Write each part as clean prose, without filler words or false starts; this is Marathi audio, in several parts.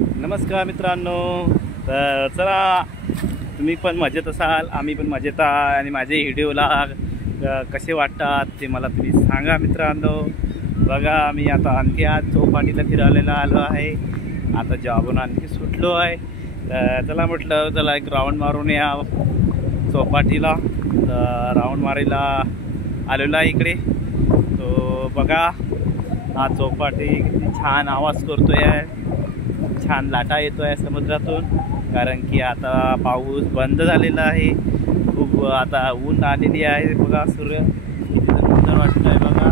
नमस्कार मित्रांनो, तर चला तुम्ही पण मजेत असाल, आम्ही पण मजेत आहे आणि माझे व्हिडिओला कसे वाटतात ते मला तुम्ही सांगा मित्रांनो। बघा मी आता आणखी आज चौपाटीला फिरायला आलो आहे। आता जॉबून आणखी सुटलो आहे, तर चला म्हटलं चला एक राऊंड मारून या चौपाटीला। राऊंड मारायला आलेलो आहे इकडे। तो बघा हा चौपाटी किती छान आवाज करतोय, छान लाटा येतोय समुद्रातून, कारण की आता पाऊस बंद झालेला आहे। खूप आता ऊन आलेली आहे, बघा सूर्य किती सुंदर वाटतंय बघा।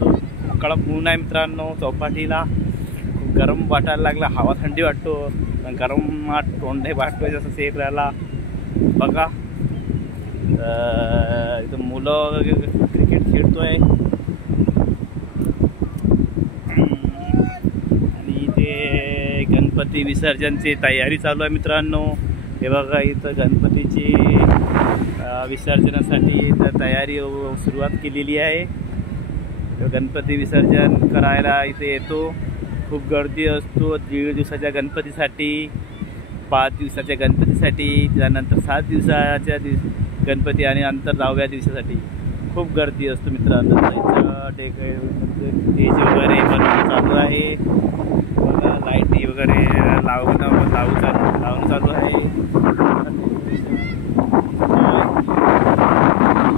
तो कडक ऊन आहे मित्रांनो चौपाटीला, खूप गरम वाटायला लागला, हवा थंडी वाटतो पण गरम तोंड वाटतोय जसं सेक राहिला बघा। इथं मुलं क्रिकेट खेळतोय आणि ते गणपती विसर्जनची तयारी चालू आहे मित्रांनो। हे बघा इथं गणपतीची विसर्जनासाठी तयारी सुरुवात केलेली आहे। गणपती विसर्जन करायला इथे येतो, खूप गर्दी असतो 1.5 दिवसाच्या गणपतीसाठी, 5 दिवसाच्या गणपतीसाठी, त्यानंतर 7 दिवसाच्या गणपती आणि नंतर 9व्या दिवसासाठी खूप गर्दी असतो मित्रांनो। स्टेज वगैरे बनवणं चालू आहे बघा, लाईटी वगैरे लावणं चालू आहे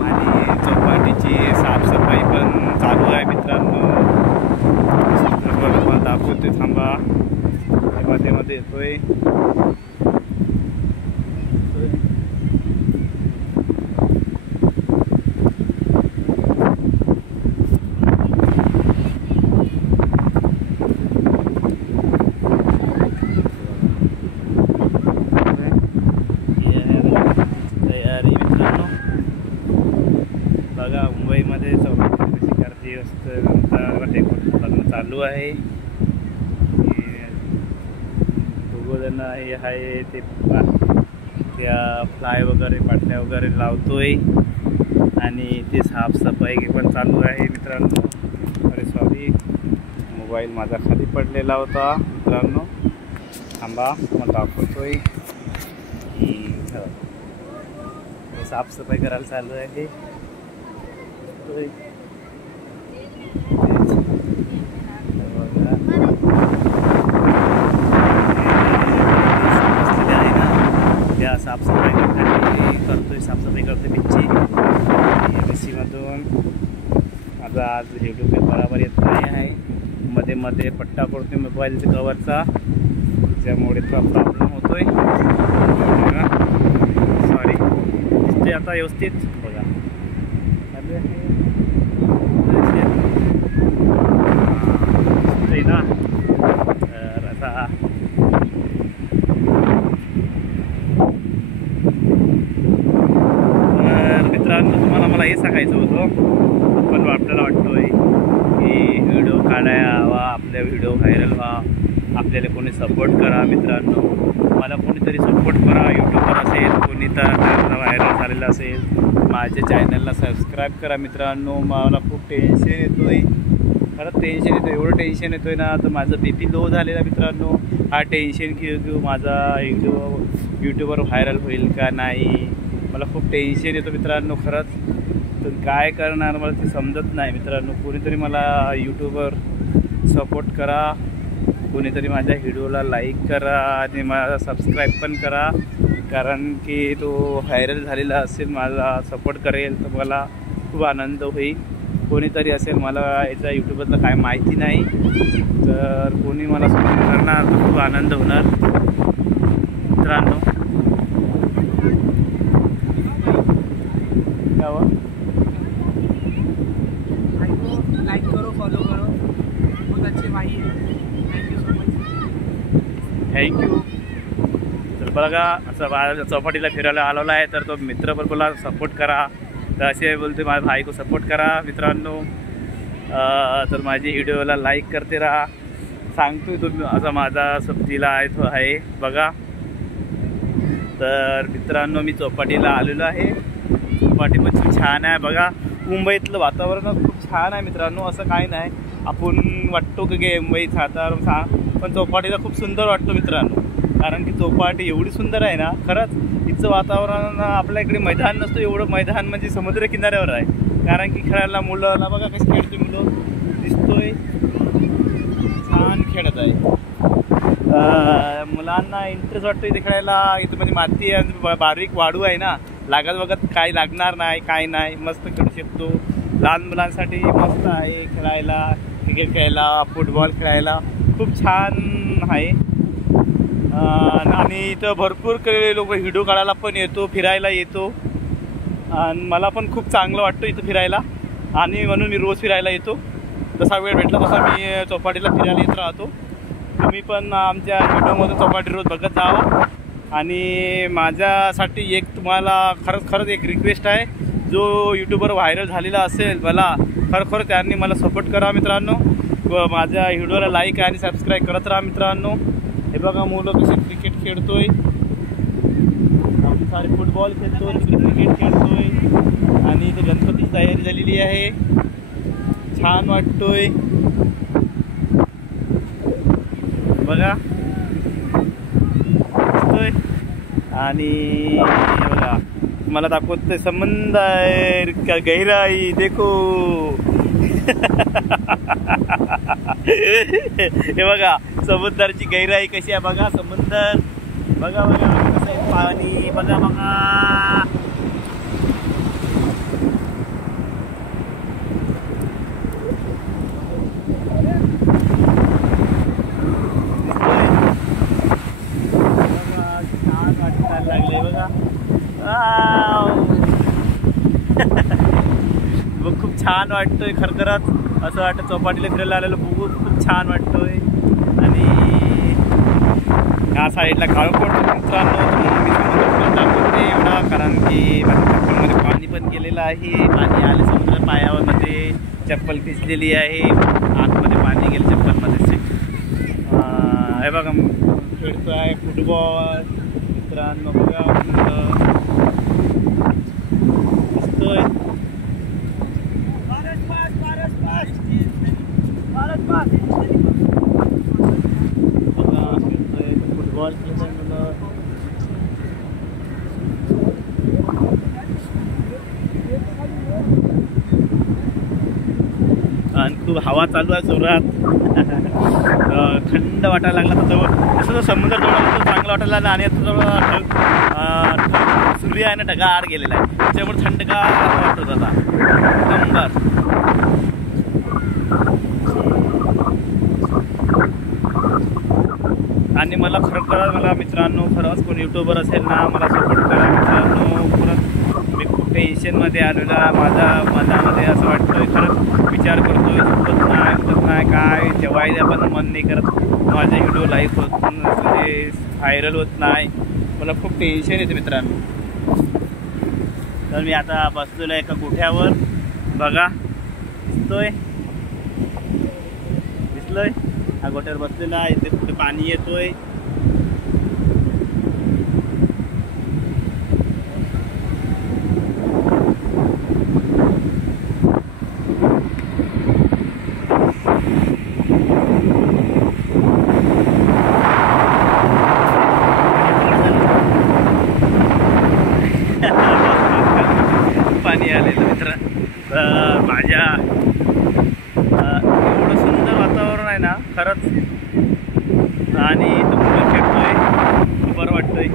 आणि चौपाटीची साफसफाई पण चालू आहे मित्रांनो। मला दाखवते थांबा, मध्ये येतोय बघा। मुंबईमध्ये चौपाटी कशी गर्दी असते, लग्न चालू आहे। दोघंजण हे आहे ते त्या फ्लाय वगैरे पाटल्या वगैरे लावतोय आणि ते साफसफाई पण चालू आहे मित्रांनो। अरे सॉरी, मोबाईल माझा खाली पडलेला होता मित्रांनो, थांबा मला दाखवतोय। साफसफाई करायला चालू आहे। त्या साफसफाई करतोय, साफसफाई करतोय बीचची एमएससीमधून। माझा आज व्हिडिओ बरोबर येत नाही आहे, मध्ये मध्ये पट्टा पडतोय मोबाईलच्या कवरचा, त्यामुळे थोडा प्रॉब्लेम होतोय। सॉरी, दिसते आता व्यवस्थित बघा ना। तर आता मित्रांनो तुम्हाला मला हे सांगायचं होतं, पण आपल्याला वाटतोय की व्हिडिओ काढायला हवा, आपल्या व्हिडिओ व्हायरल व्हा, आपल्याला कोणी सपोर्ट करा मित्रांनो। मला कोणीतरी सपोर्ट करा, यूट्यूबवर असेल कोणी तर व्हायरल झालेलं असेल, माझ्या चॅनलला सबस्क्राईब करा मित्रांनो। मला खूप टेन्शन येतोय, खरंच टेन्शन येतो, एवढं टेन्शन येतोय ना, तर माझं BP लो झालेला मित्रांनो। हा टेन्शन घेऊ माझा व्हिडिओ यूट्यूबवर व्हायरल होईल का नाही, मला खूप टेन्शन येतो मित्रांनो खरंच। तर काय करणार मला ते समजत नाही मित्रांनो। कोणीतरी मला यूट्यूबवर सपोर्ट करा, कोणीतरी माझ्या व्हिडिओला लाईक करा आणि मला सबस्क्राईब पण करा, कारण की तो व्हायरल झालेला असेल, मला सपोर्ट करेल तर मला खूप आनंद होईल। कोणीतरी असेल, मला याचा यूट्यूबमधलं काय माहिती नाही, तर कोणी मला सपोर्ट करणार तर खूप आनंद होणार मित्रांनो। लाइक करो, फॉलो करो, बहुत अच्छे भाई है, thank you so much, thank you. तर बघा असं चौपाटीला फिरायला आलेला आहे, तर तो मित्र पण बोला सपोर्ट करा, तर असे बोलते माझ्या भाई को सपोर्ट करा मित्रांनो। तर माझी व्हिडिओला लाईक करते राहा, सांगतोय तुम्ही असा माझा सबजीला आहे बघा। तर मित्रांनो मी चौपाटीला आलेलो आहे, चौपाटी पण खूप छान आहे बघा। मुंबईतलं वातावरण खूप छान आहे मित्रांनो, असं काही नाही आपण वाटतो की मुंबई सातारा पण चौपाटीला खूप सुंदर वाटतो मित्रांनो, कारण की चौपाटी एवढी सुंदर आहे ना. खरंच इथचं वातावरण आपल्या इकडे मैदान नसतं एवढं मैदान म्हणजे समुद्र किनाऱ्यावर आहे. कारण की खेळायला मुलं बघा कशी खेळते मुलं, दिसतोय छान खेळत आहे. मुलांना इंटरेस्ट वाटतो इथे खेळायला. इथं म्हणजे माती आणि बारीक वाळू आहे ना, लागत बघत काही लागणार नाही, काय नाही, मस्त खेळू शकतो. लहान मुलांसाठी मस्त आहे खेळायला, क्रिकेट खेळायला, फुटबॉल खेळायला खूप छान आहे. आणि इथं भरपूर लोक व्हिडिओ काढायला पण येतो, फिरायला येतो. आणि मला पण खूप चांगलं वाटतं इथं फिरायला, आणि म्हणून मी रोज फिरायला येतो. जसा वेळ भेटला तसा मी चौपाटीला फिरायला येत राहतो. तुम्ही पण आमच्या व्हिडिओमध्ये चौपाटी रोज बघत जावा. आणि माझ्यासाठी एक तुम्हाला खरंच एक रिक्वेस्ट आहे, जो यूट्यूबवर व्हायरल झालेला असेल मला खरोखर त्यांनी मला सपोर्ट करा मित्रांनो. व माझ्या व्हिडिओला लाईक आणि सबस्क्राईब करत राहा मित्रांनो. हे बघा मुलं कसे क्रिकेट खेळतोय, सारे फुटबॉल खेळतोय, क्रिकेट खेळतोय. आणि इथे गणपतीची तयारी झालेली आहे, छान वाटतोय बघा दिसतोय. आणि बघा मला दाखवतोय समंदर का गहराई देखो. हे बघा समुद्राची गहराई कशी आहे बघा, समुद्र बघा कसं आहे, पाणी बघा बघा. छान वाटायला लागले बघा. खूप छान वाटतोय खरखरच, असं वाटतं चौपाटीला फिरायला आलेलं बघून खूप छान वाटतोय. आणि या साईडला काळकोट मित्रांनो एवढा, कारण की माझ्या चप्पलमध्ये पाणी पण गेलेलं आहे. पाणी आले समुद्र पायामध्ये, चप्पल भिजलेली आहे, आतमध्ये पाणी गेलं चप्पलमध्ये. हे बघा खेळतो आहे फुटबॉल मित्रांनो, बघा दिसतोय फुटबॉल खेळतोय मुलं. आणि खूप हवा चालू आहे जोरात. थंड वाटायला लागला तर जवळ जसं समुद्र जवळ चांगलं वाटायला लागलं. आणि आता सूर्य आहे ना ढगाळ गेलेला आहे, त्याच्यामुळे थंडगार वाटत होता नंबर. आणि मला खरोखर मित्रांनो खरंच कोणी यूट्यूबर असेल ना मला सपोर्ट करा मित्रांनो. खरंच मी खूप टेन्शनमध्ये आलेला, माझ्या मनामध्ये असं वाटतोय, खरंच विचार करतोय, झोपत नाही काय जेवायला पण मन नाही करत, माझे व्हिडिओ लाईक होत म्हणजे व्हायरल होत नाही, मला खूप टेन्शन येते मित्रांनो. तर मी आता बसलेलो आहे एका गोठ्यावर बघा, दिसलोय हा गोठ्यावर बसलेला आहे. इथे कुठे पाणी येतोय, पाणी आलेलं मित्र. माझ्या एवढं सुंदर वातावरण आहे ना खरंच. आणि तो मुलं खेळतोय, बरं वाटतंय.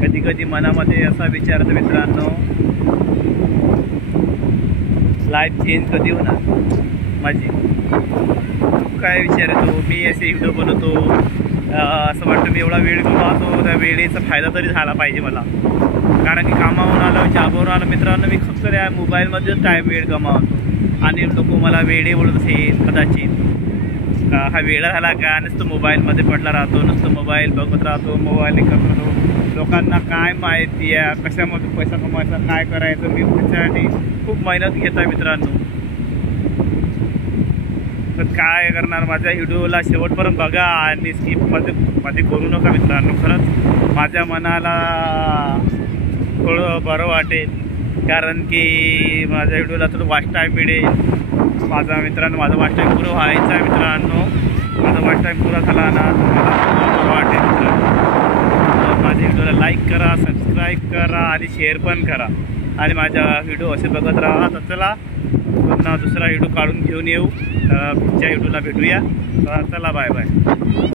कधी कधी मनामध्ये असा विचार येतो मित्रांनो, लाईफ चेंज कधी होणार माझी. काय विचार येतो, मी असे व्हिडिओ बनवतो, असं वाटतं मी एवढा वेळ गमावतो, त्या वेळेचा फायदा तरी झाला पाहिजे मला. कारण की कामावरून आलं, जॉबवर आलं मित्रांनो, मी फक्त त्या मोबाईलमध्येच वेळ गमावतो. आणि लोक मला वेळे बोलत असेल कदाचित, हा वेळा झाला का नुसतं मोबाईलमध्ये पडला राहतो, नुसतं मोबाईल बघत राहतो, मोबाईल करत राहतो. लोकांना काय माहिती आहे, कशामधून पैसा कमवायचा, काय करायचं, मी त्याच्यासाठी खूप मेहनत घेत आहे मित्रांनो. तर काय करणार, माझ्या व्हिडिओला शेवटपर्यंत बघा आणि स्किपमध्ये करू नका मित्रांनो. खरंच माझ्या मनाला थोडं बरं वाटेल, कारण की माझ्या व्हिडिओला थोडं वॉच टाईम मिळेल. माझा वॉच टाईम पुरं व्हायचा आहे मित्रांनो. माझा वॉच टाईम पुरा झाला ना तर मला बरं वाटेल मित्रांनो. तर माझ्या व्हिडिओला लाईक करा, सबस्क्राईब करा आणि शेअर पण करा आणि माझ्या व्हिडिओ असे बघत राहा. तर चला पुन्हा दुसरा व्हिडिओ काढून घेऊन येऊ. पुढच्या व्हिडिओला भेटूया. तर चला बाय बाय.